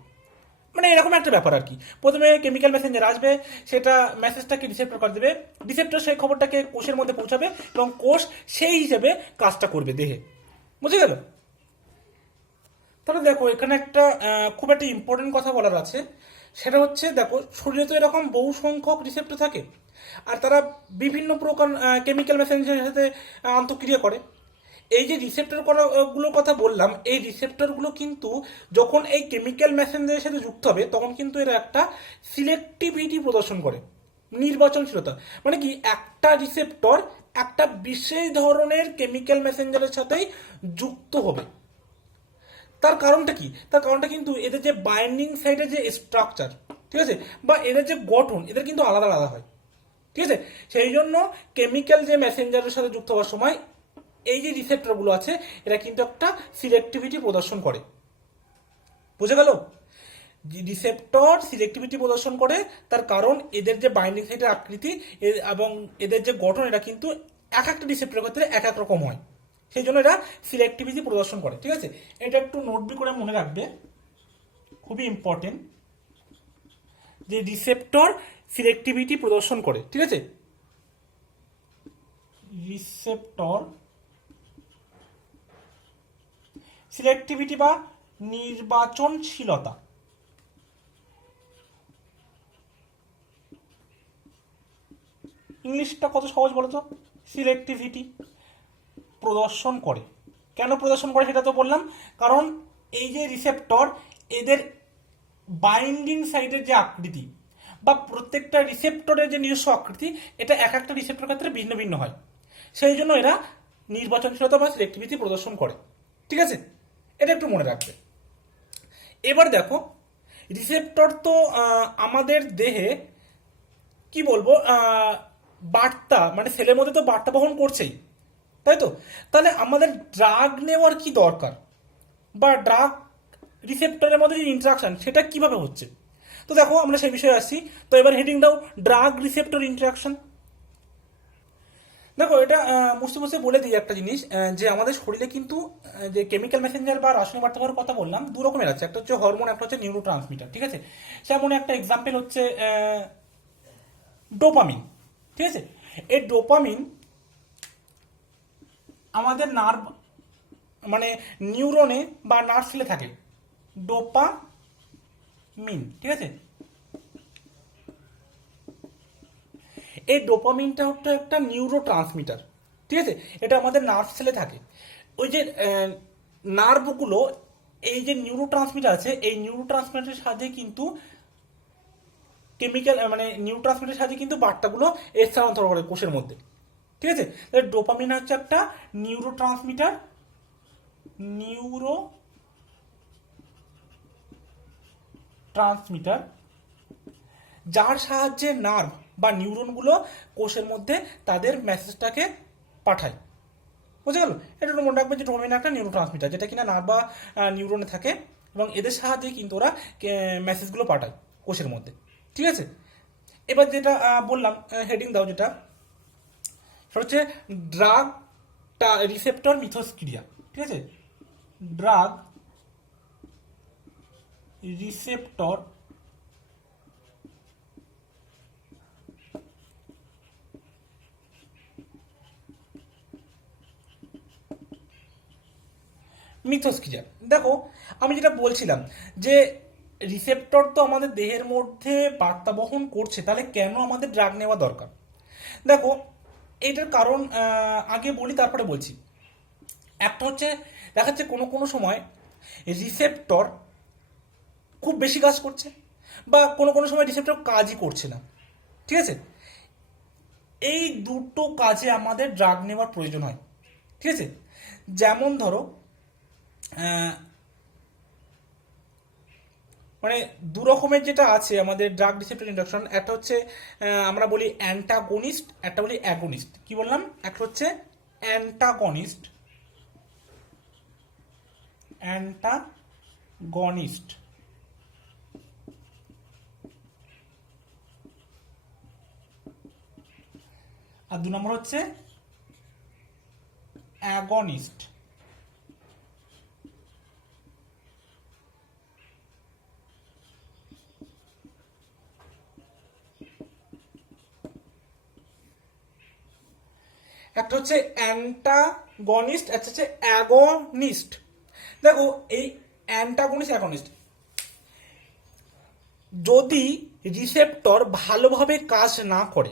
মানে এরকম একটা ব্যাপার আর কি। প্রথমে কেমিক্যাল মেসেঞ্জার আসবে, সেটা মেসেজটাকে রিসেপ্টর করে দেবে, রিসেপ্টর সেই খবরটাকে কোষের মধ্যে পৌঁছাবে এবং কোষ সেই হিসেবে কাজটা করবে দেহে। বুঝে গেল? তাহলে দেখো এখানে একটা খুব একটা ইম্পর্টেন্ট কথা বলার আছে। সেটা হচ্ছে, দেখো শরীরে তো এরকম বহু সংখ্যক রিসেপ্টর থাকে, আর তারা বিভিন্ন প্রকার কেমিক্যাল মেসেঞ্জারের সাথে আন্তঃক্রিয়া করে। এই যে রিসেপ্টর গুলোর কথা বললাম, এই রিসেপ্টরগুলো কিন্তু যখন এই কেমিক্যাল মেসেঞ্জারের সাথে যুক্ত হবে, তখন কিন্তু এরা একটা সিলেক্টিভিটি প্রদর্শন করে, নির্বাচনশীলতা। মানে কি, একটা রিসেপ্টর একটা বিশেষ ধরনের কেমিক্যাল মেসেঞ্জারের সাথেই যুক্ত হবে। তার কারণটা কি? তার কারণটা কিন্তু এদের যে বাইন্ডিং সাইডের যে স্ট্রাকচার, ঠিক আছে, বা এদের যে গঠন, এদের কিন্তু আলাদা আলাদা হয়। ঠিক আছে, সেই জন্য কেমিক্যাল যে মেসেঞ্জারের সাথে যুক্ত হওয়ার সময় এই যে রিসেপ্টরগুলো আছে, এরা কিন্তু একটা সিলেক্টিভিটি প্রদর্শন করে। বুঝে গেল? রিসেপ্টর সিলেক্টিভিটি প্রদর্শন করে, তার কারণ এদের যে বাইন্ডিং সাইটের আকৃতি এবং এদের যে গঠন, এটা কিন্তু এক একটা রিসেপ্টরের ক্ষেত্রে এক এক রকম হয়। সেই জন্য এরা সিলেক্টিভিটি প্রদর্শন করে। ঠিক আছে, এটা একটু নোটবি করে মনে রাখবে, খুবই ইম্পর্টেন্ট, যে রিসেপ্টর সিলেক্টিভিটি প্রদর্শন করে। ঠিক আছে, রিসেপ্টর সিলেক্টিভিটি বা নির্বাচনশীলতা। ইংলিশটা কত সহজ বলতো? সিলেক্টিভিটি প্রদর্শন করে। কেন প্রদর্শন করে সেটা তো বললাম, কারণ এই যে রিসেপ্টর, এদের বাইন্ডিং সাইডের যে আকৃতি বা প্রত্যেকটা রিসেপ্টরের যে নিজস্ব আকৃতি, এটা এক একটা রিসেপ্টরের ক্ষেত্রে ভিন্ন ভিন্ন হয়। সেই জন্য এরা নির্বাচনশীলতা বা সিলেক্টিভিটি প্রদর্শন করে। ঠিক আছে, এটা একটু মনে রাখবে। এবার দেখো, রিসেপ্টর তো আমাদের দেহে কি বলবো, বার্তা মানে সেলের মধ্যে তো বার্তা বহন করছেই, তাই তো? তাহলে আমাদের ড্রাগ নেওয়ার কি দরকার, বা ড্রাগ রিসেপ্টরের মধ্যে যে ইন্টারাকশন, সেটা কিভাবে হচ্ছে? তো দেখো আমরা সেই বিষয়ে আসছি। তো এবার হেডিং দাও, ড্রাগ রিসেপ্টর ইন্টারাকশন। দেখো এটা মুছতে মুছতে বলে দিই একটা জিনিস, যে আমাদের শরীরে কিন্তু যে কেমিক্যাল মেসেঞ্জার বা রাসায়নিক বার্তাবাহকের কথা বললাম, দু রকমের আছে, একটা হচ্ছে হরমোন, একটা হচ্ছে নিউরো ট্রান্সমিটার। ঠিক আছে, যেমন একটা এক্সাম্পল হচ্ছে ডোপামিন। ঠিক আছে, এই ডোপামিন আমাদের নার্ভ মানে নিউরনে বা নার্ভ সেলে থাকে, ডোপামিন। ঠিক আছে, এই ডোপামিনটা হচ্ছে একটা নিউরো ট্রান্সমিটার। ঠিক আছে, এটা আমাদের নার্ভ সেলে থাকে। ওই যে নার্ভগুলো, এই যে নিউরো ট্রান্সমিটার আছে, এই নিউরো ট্রান্সমিটারের সাহায্যে কিন্তু কেমিক্যাল মানে নিউরো ট্রান্সমিটারের সাহায্যে কিন্তু বার্তাগুলো স্থানান্তর করে কোষের মধ্যে। ঠিক আছে, তাহলে ডোপামিন হচ্ছে একটা নিউরো ট্রান্সমিটার, নিউরো ট্রান্সমিটার, যার সাহায্যে নার্ভ বা নিউরনগুলো কোষের মধ্যে তাদের মেসেজটাকে পাঠায়। বুঝে গেল? এটা মনে রাখবে যে ডোপামিন একটা নিউরো ট্রান্সমিটার, যেটা কিনা নার্ভ বা নিউরনে থাকে, এবং এদের সাহায্যে কিন্তু ওরা মেসেজগুলো পাঠায় কোষের মধ্যে। ঠিক আছে, এবার যেটা বললাম, হেডিং দাও যেটা, সেটা হচ্ছে ড্রাগ রিসেপ্টর মিথস্ক্রিয়া। ঠিক আছে, ড্রাগ রিসেপ্টর মিথস্ক্রিয়া। দেখো আমি যেটা বলছিলাম, যে রিসেপ্টর তো আমাদের দেহের মধ্যে বার্তা বহন করছে, তাহলে কেন আমাদের ড্রাগ নেওয়া দরকার? দেখো এইটার কারণ আগে বলি, তারপরে বলছি। একটা হচ্ছে, দেখা যাচ্ছে কোনো কোনো সময় রিসেপ্টর খুব বেশি কাজ করছে, বা কোনো কোনো সময় রিসেপ্টর কাজই করছে না। ঠিক আছে, এই দুটো কাজে আমাদের ড্রাগ নেওয়ার প্রয়োজন হয়। ঠিক আছে, যেমন ধরো মানে দু রকমের যেটা আছে আমাদের ড্রাগ রিসেপ্টর ইন্ডাকশন, একটা হচ্ছে আমরা বলি অ্যান্টাগনিস্ট, একটা বলি অ্যাগনিস্ট। কি বললাম? একটা হচ্ছে অ্যান্টাগনিস্ট, অ্যান্টাগনিস্ট 2 নম্বর হচ্ছে অ্যাগনিস্ট। একটা হচ্ছে অ্যান্টাগনিস্ট, একটা হচ্ছে অ্যাগনিস্ট। দেখো এই অ্যান্টাগনিস্ট অ্যাগনিস্ট, যদি রিসেপ্টর ভালোভাবে কাজ না করে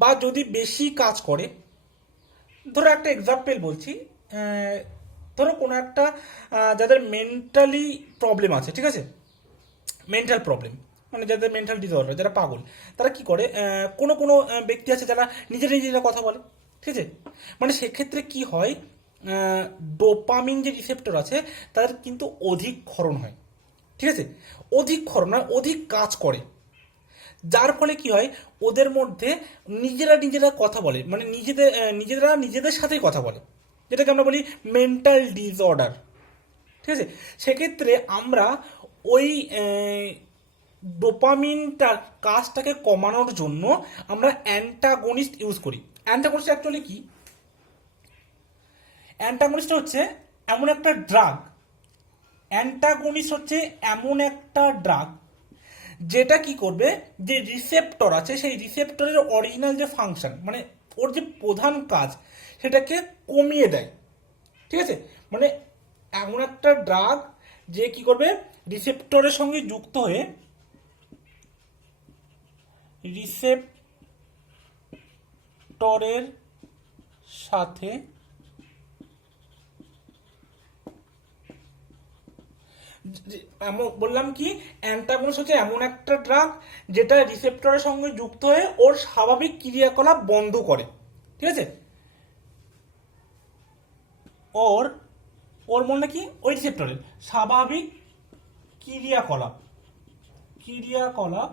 বা যদি বেশি কাজ করে, ধরো একটা এক্সাম্পল বলছি, ধরো কোনো একটা যাদের মেন্টালি প্রবলেম আছে, ঠিক আছে, মেন্টাল প্রবলেম মানে যাদের মেন্টাল ডিসঅর্ডার, যারা পাগল, তারা কি করে, কোনো কোনো ব্যক্তি আছে যারা নিজেরা নিজেরা কথা বলে, ঠিক আছে, মানে সেক্ষেত্রে কি হয়, ডোপামিন যে রিসেপ্টর আছে তাদের কিন্তু অধিক ক্ষরণ হয়, ঠিক আছে, অধিক ক্ষরণ হয়, অধিক কাজ করে, যার ফলে কি হয় ওদের মধ্যে নিজেরা নিজেরা কথা বলে, মানে নিজেরা নিজেদের সাথেই কথা বলে, যেটাকে আমরা বলি মেন্টাল ডিসঅর্ডার, ঠিক আছে। সেক্ষেত্রে আমরা ওই ডোপামিনটার কাজটাকে কমানোর জন্য আমরা অ্যান্টাগনিস্ট ইউজ করি। অ্যান্টাগনিস্ট অ্যাকচুয়ালি কি, অ্যান্টাগনিস্ট হচ্ছে এমন একটা ড্রাগ, অ্যান্টাগনিস্ট হচ্ছে এমন একটা ড্রাগ যেটা কি করবে, যে রিসেপ্টর আছে সেই রিসেপ্টরের অরিজিনাল যে ফাংশন, মানে ওর যে প্রধান কাজ সেটাকে কমিয়ে দেয়, ঠিক আছে, মানে এমন একটা ড্রাগ যে কি করবে, রিসেপ্টরের সঙ্গে যুক্ত হয়ে রিসেপ্টরের সাথে বললাম কি, অ্যান্টাগনিস্ট হচ্ছে এমন একটা ড্রাগ যেটা রিসেপ্টরের সঙ্গে যুক্ত হয়ে ওর স্বাভাবিক ক্রিয়াকলাপ বন্ধ করে, ঠিক আছে, ওর ওর মনে কি ওই রিসেপ্টরের স্বাভাবিক ক্রিয়াকলাপ ক্রিয়াকলাপ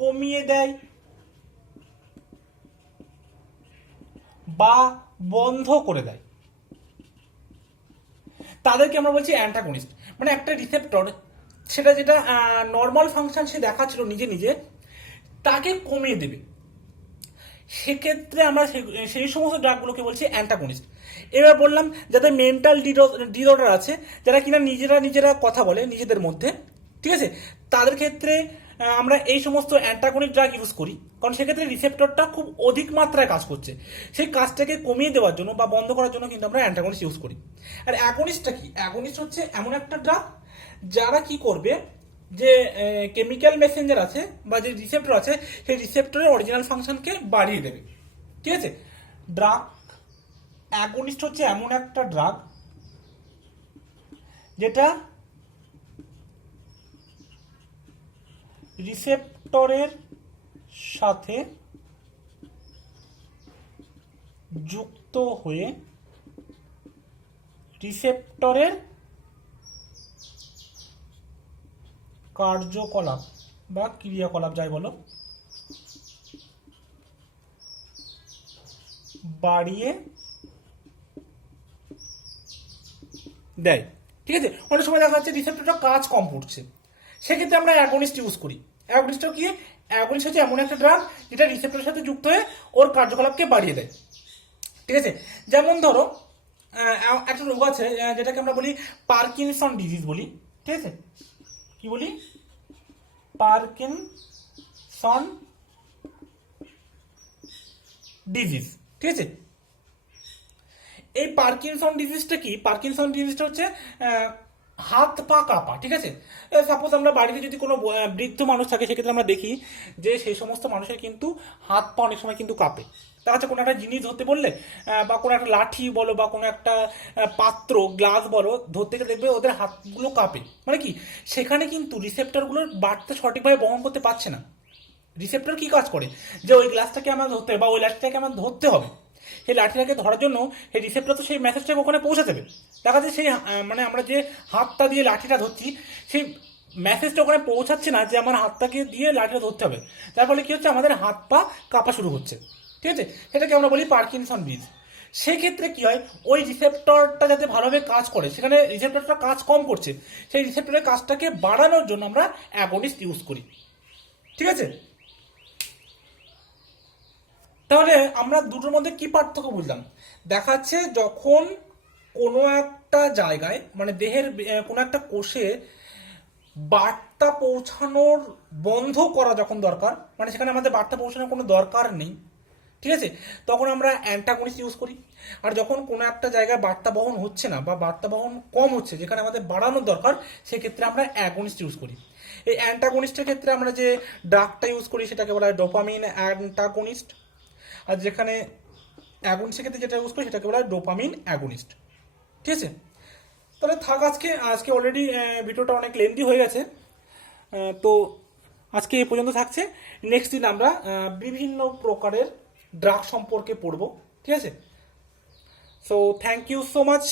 কমিয়ে দেয় বা বন্ধ করে দেয়, তাদেরকে আমরা বলছি অ্যান্টাগনিস্ট। মানে একটা রিসেপ্টর সেটা যেটা নর্মাল ফাংশন সে দেখাচ্ছিল নিজে নিজে, তাকে কমিয়ে দেবে, সেক্ষেত্রে আমরা সেই সমস্ত ড্রাগগুলোকে বলছি অ্যান্টাগনিস্ট। এবার বললাম যাদের মেন্টাল ডিসঅর্ডার আছে, যারা কিনা নিজেরা নিজেরা কথা বলে নিজেদের মধ্যে, ঠিক আছে, তাদের ক্ষেত্রে আমরা এই সমস্ত অ্যান্টাগনিস্ট ড্রাগ ইউজ করি, কারণ সেক্ষেত্রে রিসেপ্টরটা খুব অধিক মাত্রায় কাজ করছে, সেই কাজটাকে কমিয়ে দেওয়ার জন্য বা বন্ধ করার জন্য কিন্তু আমরা অ্যান্টাগনিস্ট ইউজ করি। আর অ্যাগনিস্টটা কি, অ্যাগনিস্ট হচ্ছে এমন একটা ড্রাগ যারা কি করবে, যে কেমিক্যাল মেসেঞ্জার আছে বা যে রিসেপ্টর আছে সেই রিসেপ্টরের অরিজিনাল ফাংশনকে বাড়িয়ে দেবে, ঠিক আছে। ড্রাগ অ্যাগনিস্ট হচ্ছে এমন একটা ড্রাগ যেটা রিসেপ্টরের সাথে যুক্ত হয়ে রিসেপ্টরের কার্যকলাপ বা ক্রিয়াকলাপ যাই বলো বাড়িয়ে দেয়, ঠিক আছে। অনেক সময় দেখা যাচ্ছে রিসেপ্টরটা কাজ কম করছে, সেক্ষেত্রে আমরা অ্যাগনিস্ট ইউজ করি। অ্যাগনিস্টটা কি, অ্যাগনিস্ট হচ্ছে এমন একটা ড্রাগ যেটা রিসেপ্টরের সাথে যুক্ত হয়ে ওর কার্যকলাপকে বাড়িয়ে দেয়, ঠিক আছে। যেমন ধরো একটা রোগ আছে যেটাকে আমরা বলি পার্কিনসন ডিজিজ বলি, ঠিক আছে, কি বলি, পার্কিনসন ডিজিজ, ঠিক আছে। এই পার্কিনসন ডিজিজটা কি, পার্কিনসন ডিজিজটা হচ্ছে হাত পা কাঁপা, ঠিক আছে। সাপোজ আমরা বাড়িতে যদি কোনো বৃদ্ধ মানুষ থাকে, সেক্ষেত্রে আমরা দেখি যে সেই সমস্ত মানুষের কিন্তু হাত পা অনেক সময় কিন্তু কাঁপে, তার কাছে কোনো একটা জিনিস ধরতে বললে বা কোনো একটা লাঠি বলো বা কোনো একটা পাত্র গ্লাস বলো ধরতে গেলে দেখবে ওদের হাতগুলো কাঁপে, মানে কি সেখানে কিন্তু রিসেপ্টরগুলোর বার্তা সঠিকভাবে বহন করতে পারছে না। রিসেপ্টর কি কাজ করে, যে ওই গ্লাসটাকে আমার ধরতে হবে বা ওই লাঠিটাকে আমার ধরতে হবে, সেই লাঠিটাকে ধরার জন্য সেই রিসেপ্টর তো সেই মেসেজটাকে ওখানে পৌঁছে দেবে, দেখা যাচ্ছে সেই মানে আমরা যে হাতটা দিয়ে লাঠিটা ধরছি সেই মেসেজটা ওখানে পৌঁছাচ্ছে না যে আমার হাতটাকে দিয়ে লাঠিটা ধরতে হবে, যার ফলে কি হচ্ছে আমাদের হাত পা কাঁপা শুরু হচ্ছে, ঠিক আছে, সেটাকে আমরা বলি পার্কিনসন ডিজিজ। সেক্ষেত্রে কি হয়, ওই রিসেপ্টরটা যাতে ভালোভাবে কাজ করে, সেখানে রিসেপ্টরটা কাজ কম করছে, সেই রিসেপ্টরের কাজটাকে বাড়ানোর জন্য আমরা অ্যাগনিস্ট ইউজ করি, ঠিক আছে। তাহলে আমরা দুটোর মধ্যে কি পার্থক্য বুঝলাম? দেখাচ্ছে যখন কোনো একটা জায়গায় মানে দেহের কোনো একটা কোষে বার্তা পৌঁছানোর বন্ধ করা যখন দরকার, মানে সেখানে আমাদের বার্তা পৌঁছানোর কোনো দরকার নেই, ঠিক আছে, তখন আমরা অ্যান্টাগনিস্ট ইউজ করি। আর যখন কোনো একটা জায়গায় বার্তা বহন হচ্ছে না বা বার্তা বহন কম হচ্ছে, যেখানে আমাদের বাড়ানোর দরকার, সেক্ষেত্রে আমরা অ্যাগনিস্ট ইউজ করি। এই অ্যান্টাগনিস্টের ক্ষেত্রে আমরা যে ড্রাগটা ইউজ করি সেটাকে বলা হয় ডোপামিন অ্যান্টাগনিস্ট, আর যেখানে অ্যাগনিস্টের ক্ষেত্রে যেটা ইউজ করি সেটাকে বলা হয় ডোপামিন অ্যাগনিস্ট, ঠিক আছে। তাহলে থাক, আজকে আজকে অলরেডি ভিডিওটা অনেক লেন্দি হয়ে গেছে, তো আজকে এই পর্যন্ত থাকছে। নেক্সট দিন আমরা বিভিন্ন প্রকারের ড্রাগ সম্পর্কে পড়বো, ঠিক আছে। So thank you so much.